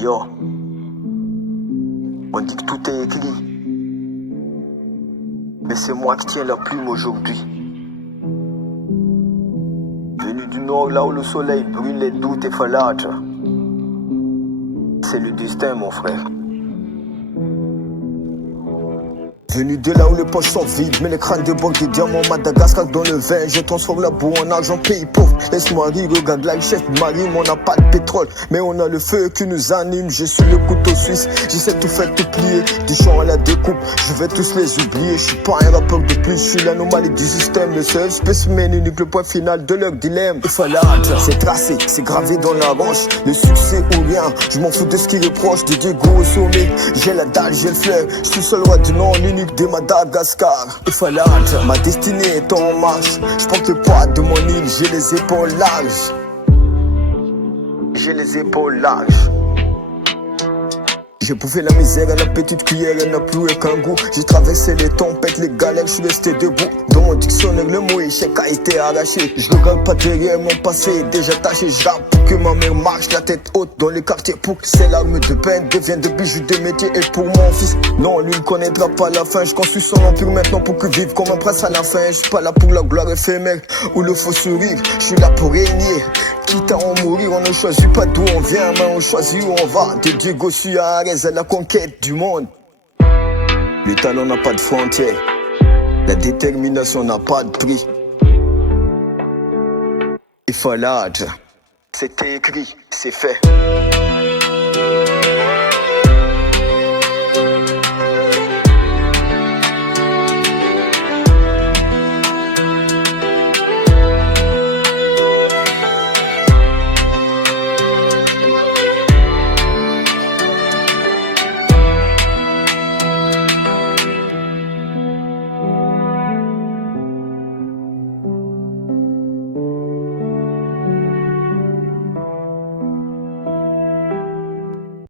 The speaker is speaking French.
Yo, on dit que tout est écrit, mais c'est moi qui tiens la plume aujourd'hui. Venu du nord, là où le soleil brûle les doutes et falâtres. C'est le destin, mon frère. Venu de là où les poches sont vides, mais les crânes débordent des diamants. Madagascar dans le vin, je transforme la boue en argent, pays pauvre. Laisse-moi rire, regarde la richesse de marine. On n'a pas de pétrole, mais on a le feu qui nous anime. Je suis le couteau suisse, j'essaie de tout faire tout plier. Du champ à la découpe, je vais tous les oublier. Je suis pas un rappeur de plus, je suis l'anomalie du système. Le seul spécimen unique, le point final de leur dilemme. Il fallait c'est tracé, c'est gravé dans la roche. Le succès ou rien, je m'en fous de ce qui reproche. De Diego au sommet, j'ai la dalle, j'ai le flair. Je suis seul roi du nom unique de Madagascar. Il fallait ma destinée est en marche. Je porte le poids de mon île, j'ai les épaules larges. J'ai les épaules larges. J'ai bouffé la misère à la petite cuillère, elle n'a plus aucun goût. J'ai traversé les tempêtes, les galères, je suis resté debout. Dans mon dictionnaire, le mot échec a été arraché. Je regarde pas derrière, mon passé est déjà taché. Je rappe pour que ma mère marche la tête haute dans les quartiers. Pour que ses larmes de peine deviennent des bijoux de métier. Et pour mon fils, non, lui ne connaîtra pas la fin. Je construis son empire maintenant pour que vive comme un prince à la fin. Je suis pas là pour la gloire éphémère ou le faux sourire. Je suis là pour régner. Quitte à en mourir, on ne choisit pas d'où on vient, mais on choisit où on va. De Diego Suarez à la conquête du monde. Le talent n'a pas de frontières. La détermination n'a pas de prix. Il fallait, c'était écrit, c'est fait.